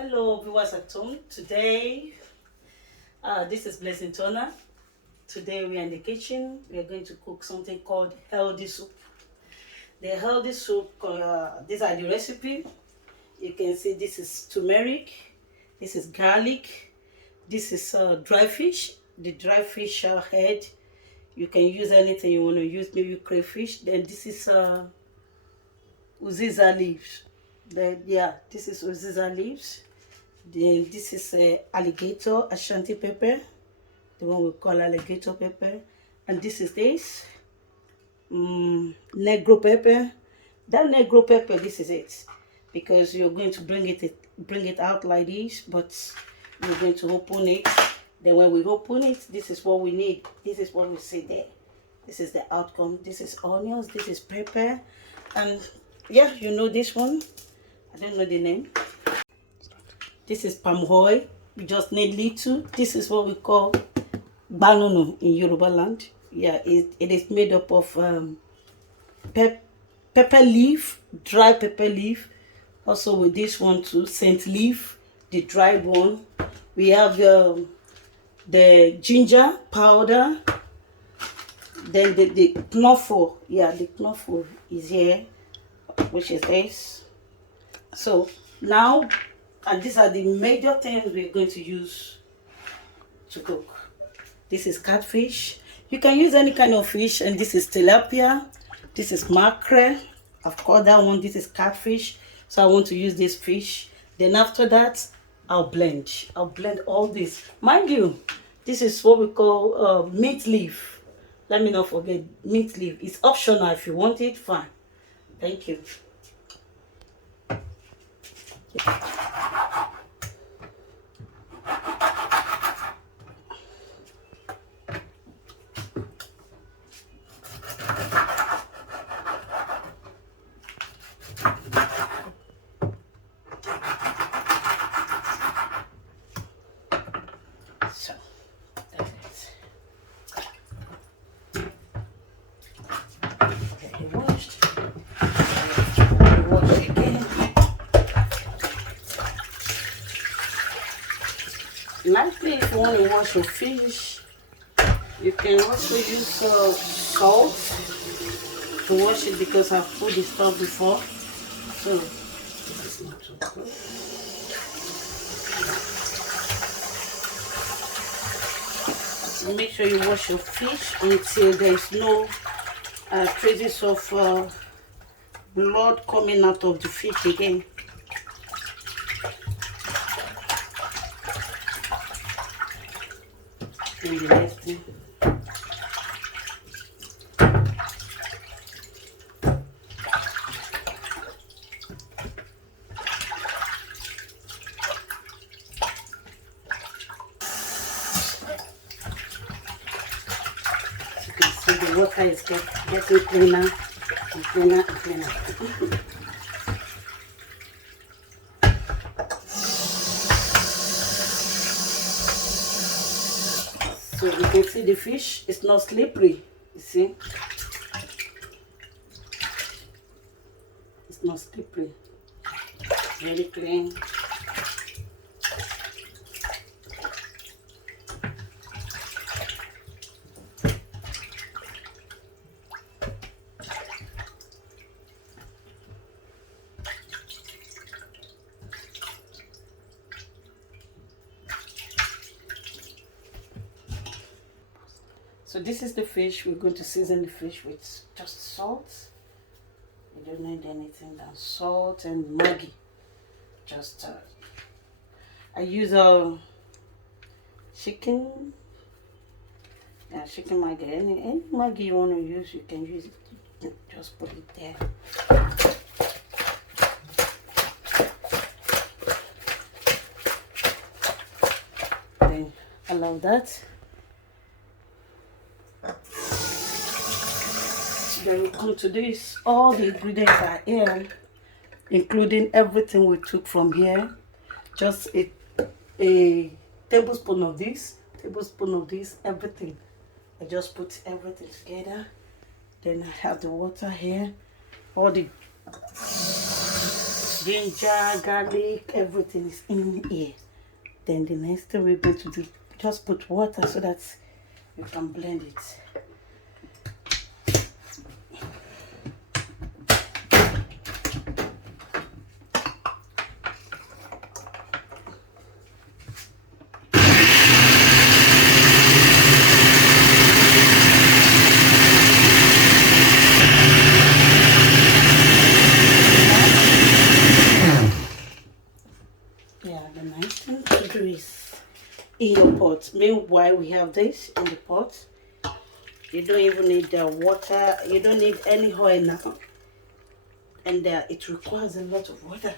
Hello viewers at home. Today, this is Blessing Toner. Today we are in the kitchen. We are going to cook something called healthy soup. The healthy soup, these are the recipe. You can see this is turmeric, this is garlic, this is dry fish, the dry fish head. You can use anything you want to use, maybe crayfish. Then this is uziza leaves. This is uziza leaves. Then this is alligator Ashanti pepper, the one we call alligator pepper. And this is negro pepper. That negro pepper, this is it, because you're going to bring it out like this, but we're going to open it. Then when we open it, this is what we need. This is what we see there. This is the outcome. This is onions. This is pepper, and yeah, you know this one. I don't know the name. This is palm oil. We just need little. This is what we call banana in Yoruba land. Yeah, it is made up of pepper leaf, dry pepper leaf. Also with this one too, scent leaf, the dried one. We have the ginger powder. Then the knuffle. Yeah, the knuffle is here, which is this. So now, and these are the major things we're going to use to cook. This is catfish. You can use any kind of fish, and this is tilapia. This is mackerel. Of course, that one, this is catfish. So I want to use this fish. Then after that, I'll blend all this. Mind you, this is what we call mint leaf. Let me not forget, mint leaf. It's optional. If you want it, fine. Thank you. So, that's it. Okay, washed. Wash again. Lastly, if you want to wash your fish, you can also use salt to wash it, because I've put the stuff before. So it's not too good. Make sure you wash your fish until there is no traces of blood coming out of the fish again. And the next thing. So the water is getting cleaner and cleaner and cleaner. So you can see the fish, it's not slippery, you see? It's not slippery, very clean. So this is the fish. We're going to season the fish with just salt. You don't need anything than salt and Maggi. Just I use chicken. Yeah, chicken Maggi. Any Maggi you want to use, you can use it. Just put it there. Then allow that. Then we come to this. All the ingredients are here, including everything we took from here. Just a tablespoon of this, everything. I just put everything together. Then I have the water here. All the ginger, garlic, everything is in here. Then the next thing we're going to do, just put water so that you can blend it. Yeah, the nice thing to do is in your pot. Meanwhile, we have this in the pot. You don't even need the water. You don't need any oil now. And it requires a lot of water.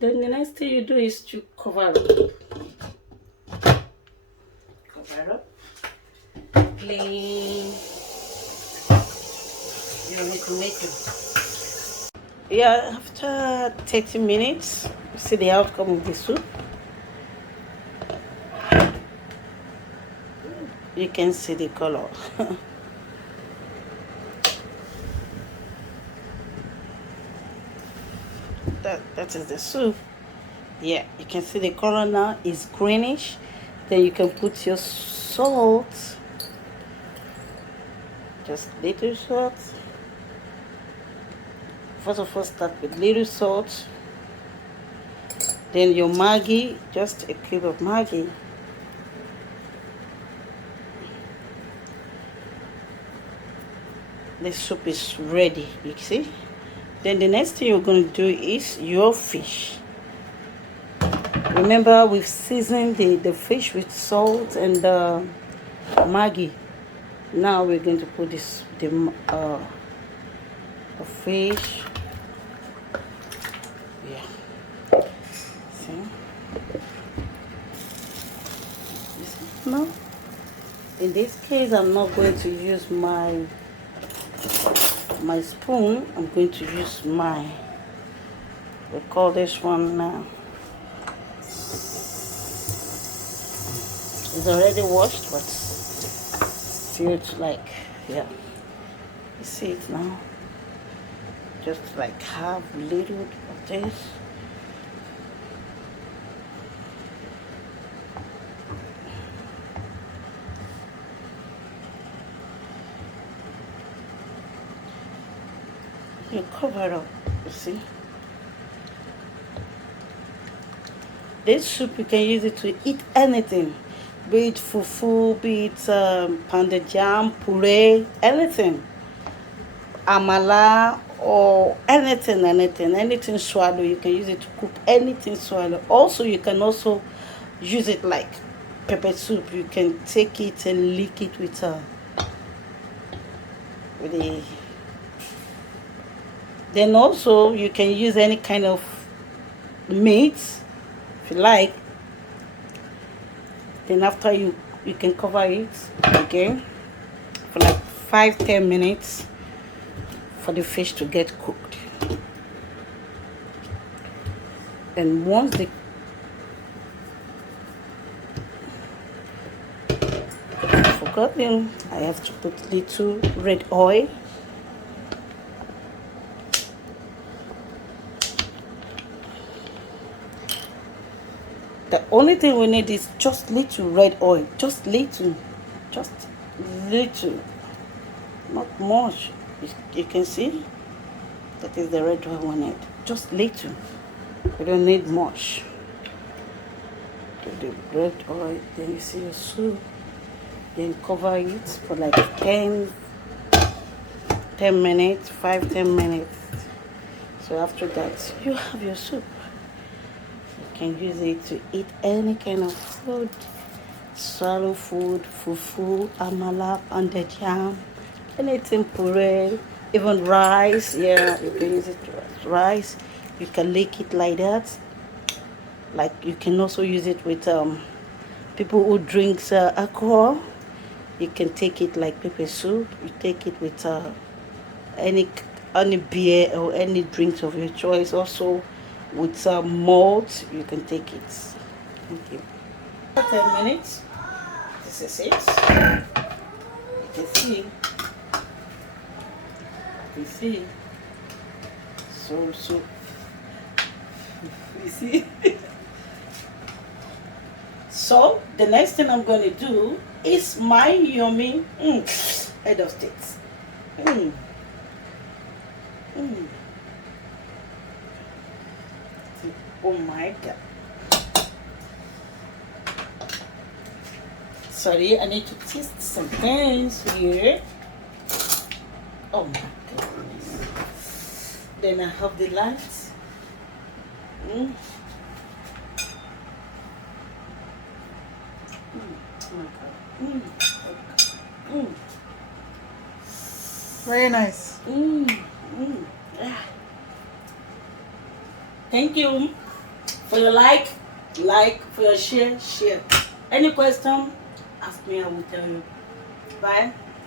Then the next thing you do is to cover up. Cover up. Clean. Yeah, we can make it. Yeah, after 30 minutes, you see the outcome of the soup. You can see the color. That is the soup. Yeah, you can see the color now is greenish. Then you can put your salt, just little salt. First of all, start with little salt. Then your Maggi, just a cube of Maggi. The soup is ready, you see. Then the next thing you're going to do is your fish. Remember, we've seasoned the fish with salt and Maggi. Now we're going to put the fish. Yeah. See? No. In this case, I'm not going to use my spoon. I'm going to use we call this one now. It's already washed, but still like, yeah. You see it now? Just like have a little of this. You cover up, you see. This soup, you can use it to eat anything, be it fufu, be it pounded jam, puree, anything, amala, or anything swallow. You can use it to cook anything swallow. Also, you can also use it like pepper soup. You can take it and lick it with the. Then also you can use any kind of meat if you like. Then after you can cover it again for like 5-10 minutes for the fish to get cooked. And once I forgotten, I have to put little red oil. The only thing we need is just little red oil, just little, not much. You can see that is the red oil we need, just little. We don't need much. The red oil, then you see your soup, then cover it for like 10 minutes, 5-10 minutes. So after that, you have your soup. Can use it to eat any kind of food, swallow food, fufu, amala, pounded jam, anything, puree, even rice. Yeah, you can use it to rice. You can lick it like that. Like you can also use it with People who drinks alcohol, you can take it like pepper soup. You take it with any any beer or any drinks of your choice. Also with malt, you can take it. Thank you. 10 minutes. This is it. You can see. You see. So you see. So the next thing I'm going to do is my yummy head of steaks. Oh my god. Sorry, I need to taste some things here. Oh my goodness. Then I have the lights. Very nice. Thank you for your like, for your share. Any question, ask me, I will tell you. Bye.